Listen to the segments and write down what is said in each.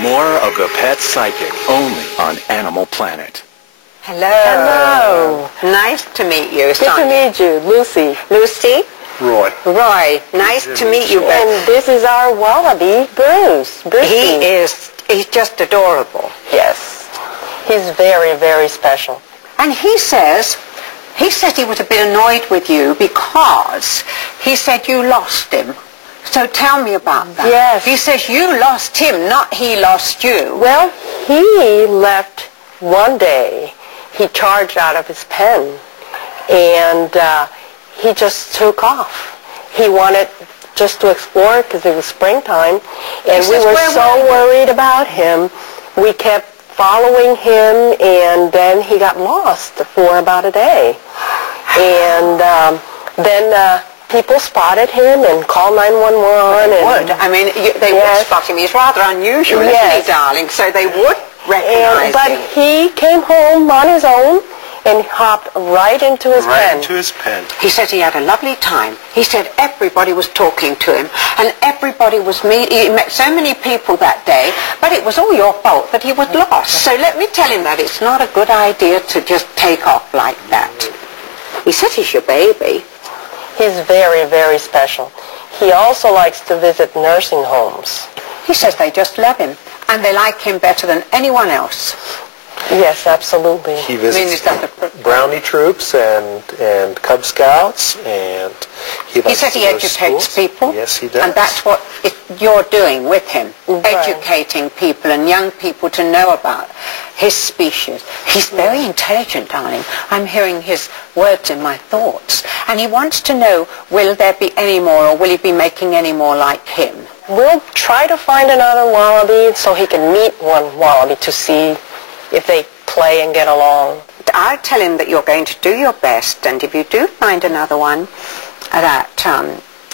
More of the Pet Psychic, only on Animal Planet. Hello. Hello. Nice to meet you. Good to meet you, Lucy. Lucy? Roy. Roy. Nice to meet you. And this is our wallaby, Bruce. He's just adorable. Yes. He's very, very special. And he says he was a bit annoyed with you because he said you lost him. So tell me about that. Yes. He says you lost him, not he lost you. Well, he left one day. He charged out of his pen, and he just took off. He wanted just to explore because it was springtime, and we were so worried about him. We kept following him, and then he got lost for about a day. And then people spotted him and called 911. They would. I mean, they would spot him. He's rather unusual, isn't he, darling? So they would recognize him. But he came home on his own and hopped right into his pen. Right into his pen. He said he had a lovely time. He said everybody was talking to him, and everybody was he met so many people that day, but it was all your fault that he was lost. So let me tell him that it's not a good idea to just take off like that. He said he's your baby. He's very, very special. He also likes to visit nursing homes. He says they just love him, and they like him better than anyone else. Yes, absolutely. He visits Brownie troops and Cub Scouts, and he said he educates people. Yes, he does. And that's what you're doing with him, educating people and young people to know about his species. He's very intelligent, darling. I'm hearing his words in my thoughts. And he wants to know, will there be any more, or will he be making any more like him? We'll try to find another wallaby so he can meet one wallaby to see if they play and get along. I'll tell him that you're going to do your best, and if you do find another one, that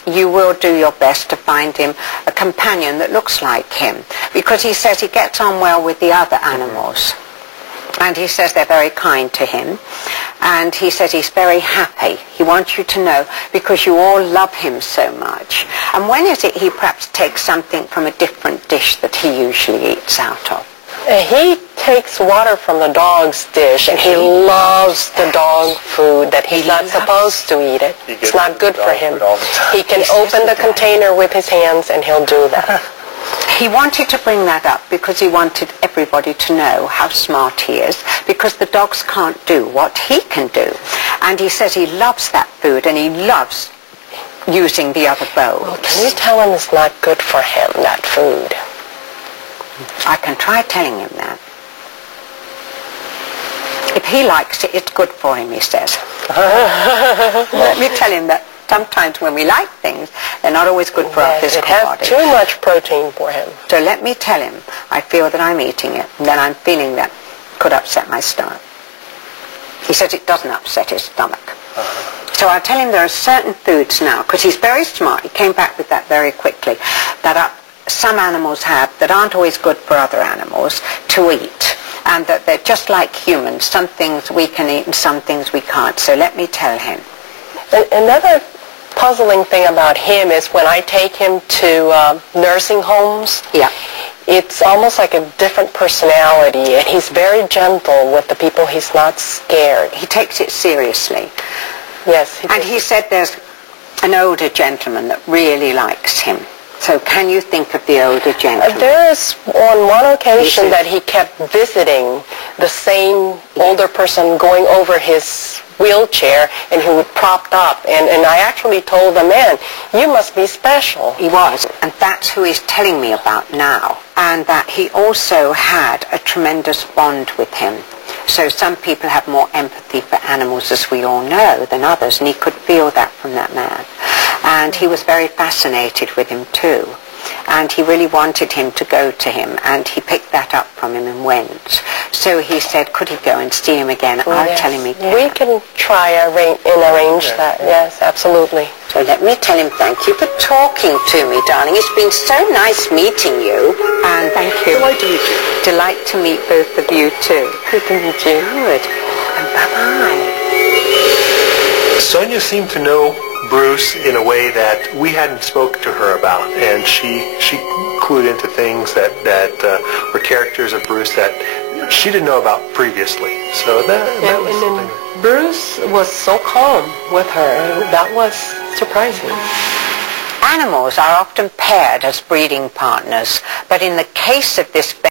you will do your best to find him a companion that looks like him, because he says he gets on well with the other animals. And he says they're very kind to him, and he says he's very happy. He wants you to know, because you all love him so much. And when is it he perhaps takes something from a different dish that he usually eats out of? He takes water from the dog's dish, and he loves the dog food that he's not supposed to eat it. It's not good for him. He can open the container with his hands, and he'll do that. He wanted to bring that up because he wanted everybody to know how smart he is, because the dogs can't do what he can do. And he says he loves that food, and he loves using the other bowls. Well, can you tell him it's not good for him, that food? I can try telling him that. If he likes it, it's good for him, he says. Let me tell him that sometimes when we like things, they're not always good for our physical body. It has too much protein for him. So let me tell him I feel that I'm eating it, and then I'm feeling that could upset my stomach. He says it doesn't upset his stomach. So I'll tell him there are certain foods now, because he's very smart, he came back with that very quickly, that some animals have that aren't always good for other animals to eat, and that they're just like humans. Some things we can eat and some things we can't. So let me tell him. Another puzzling thing about him is when I take him to nursing homes, it's almost like a different personality, and he's very gentle with the people. He's not scared. He takes it seriously. Yes. And he said there's an older gentleman that really likes him. So can you think of the older gentleman? There is on one occasion that he kept visiting the same older person, going over his wheelchair, and he would propped up. And I actually told the man, you must be special. He was, and that's who he's telling me about now. And that he also had a tremendous bond with him. So some people have more empathy for animals, as we all know, than others, and he could feel that from that man. And he was very fascinated with him too. And he really wanted him to go to him, and he picked that up from him and went. So he said, could he go and see him again? I'll tell him he can. We can try and arrange that. Yes, absolutely. So let me tell him thank you for talking to me, darling. It's been so nice meeting you. And thank you. Delight to meet you. Delight to meet both of you too. Good to meet you. Good. And bye-bye. Sonia seemed to know Bruce in a way that we hadn't spoke to her about, and she clued into things that were characters of Bruce that she didn't know about previously. So that was something. Bruce was so calm with her. That was surprising. Animals are often paired as breeding partners, but in the case of this